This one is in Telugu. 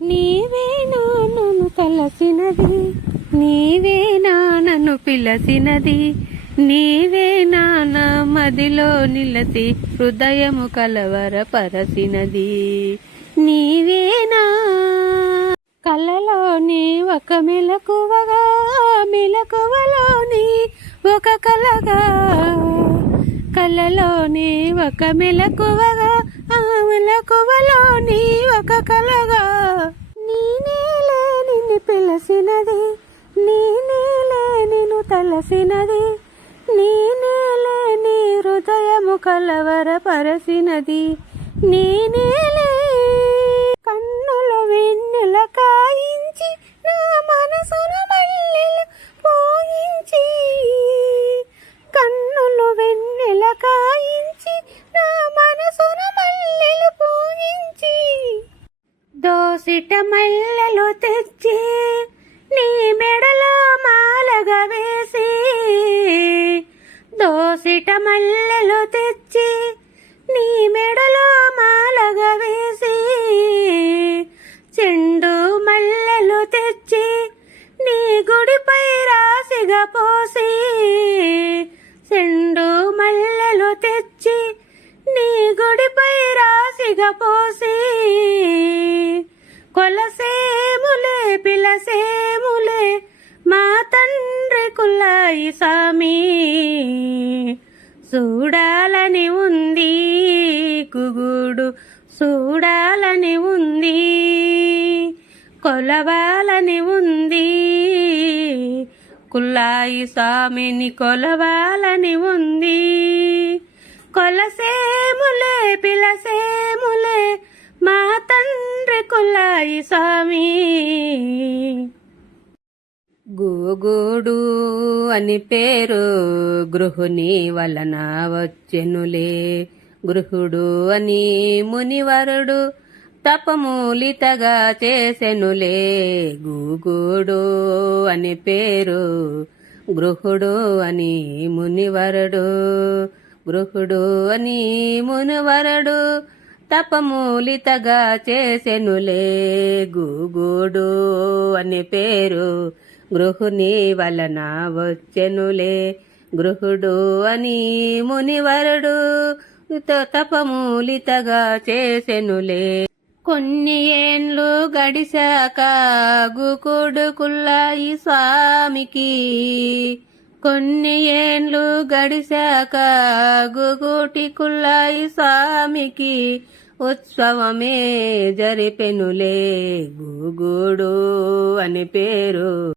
నీవేనా నన్ను తలసినది, నీవేనా నన్ను పిలసినది, నీవేనా నా మదిలో నిలసి హృదయము కలవరపరసినది. నీవేనా కలలోని ఒక మెలకువగా, మెలకువలోని ఒక కలగా, కలలోని ఒక మెలకువగా, ఆ మెలకువలోని ఒక కలగా. నేనేలే నిన్ను పిలసినది, నేనేలే నిన్ను తలసినది, నేనేలే నీ హృదయము కలవరపరసినది. నేనేలే కన్నుల వెన్నెల కాయించి నా మనసున మల్లెలు పోయించి, కన్నులు వెన్నెల కాయించి నా మనసున మల్లెలు పోయించి, దోసిట మల్లెలు తెచ్చి నీ మెడలో మాలగా వేసి, దోసిట మల్లెలు తెచ్చి నీ మెడలో మాలగా వేసి, చెండు మల్లెలు తెచ్చి నీ గుడిపై రాసిగా పోసి, చెండు మల్లెలు తెచ్చి నీ గుడిపై రాసిగా పోసి, కొలసేములే పిలసేములే మా తండ్రి కుల్లాయి సామి. చూడాలని ఉంది కుగుడు, చూడాలని ఉంది, కొలవాలని ఉంది కుల్లాయి స్వామిని, కొలవాలని ఉంది. కొలసేములే పిలసేములే మా తండ్రి కుల్లాయి స్వామి. గూగుడు అని పేరు గృహుని వలన వచ్చెనులే, గృహుడు అని మునివరుడు తపమూలితగా చేసెనులే. గూగుడు అని పేరు గృహుడు అని మునివరుడు, గృహుడు అని మునివరుడు తపమూలితగా చేసెనులే. గూగుడు అని పేరు గృహుని వలన వచ్చెనులే, గృహుడు అని మునివరుడు తపమూలితగా చేసెనులే. కొన్ని ఏండ్లు గడిశాక గూగుడు కుల్లాయి స్వామికి, కొన్ని ఏండ్లు గడిశాక గూగుటి కుల్లాయి స్వామికి ఉత్సవమే జరిపెనులే. గూగుడు అని పేరు